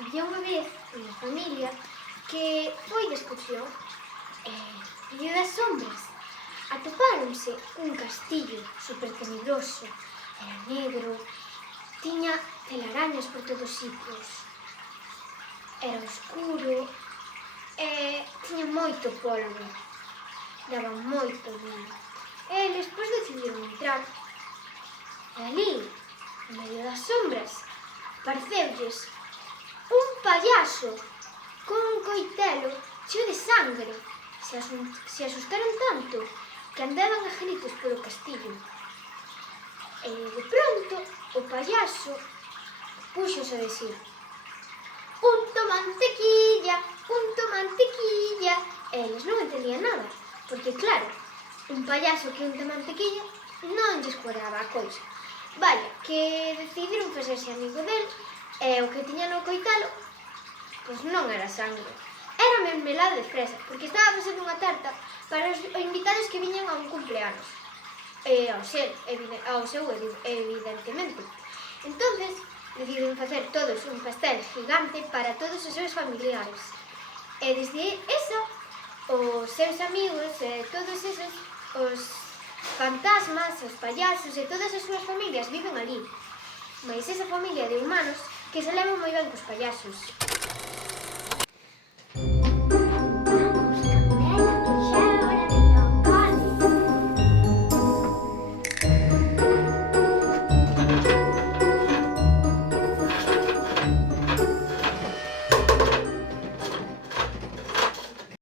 Había unha vez unha familia que foi de excursión e, no medio das sombras, atopáronse un castillo super tenebroso. Era negro, tiña telarañas por todos sitios, era oscuro e tiña moito polvo, daba moito medo. Eles, pois, decidiron entrar. E ali, no medio das sombras, apareceulles un payaso con un coitelo cheo de sangre. Se asustaron tanto que andaban a gritos polo castillo. E de pronto o payaso púxose a decir: unto mantequilla, unto mantequilla. E eles non entendían nada, porque claro, un payaso que unta mantequilla non lles cuadraba a cousa. Vaya, que decidiron facerse amigo del e o que tiña no coitelo, pois non era sangre, era mermelada de fresa, porque estaba facendo unha tarta para os invitados que viñan a un cumpleanos. E ao seu, evidentemente. Entonces, decidiron facer todos un pastel gigante para todos os seus familiares. E desde eso, os seus amigos e todos esos, os fantasmas, os payasos e todas as súas familias viven ali. Mais esa familia de humanos que se levan moi ben cos payasos.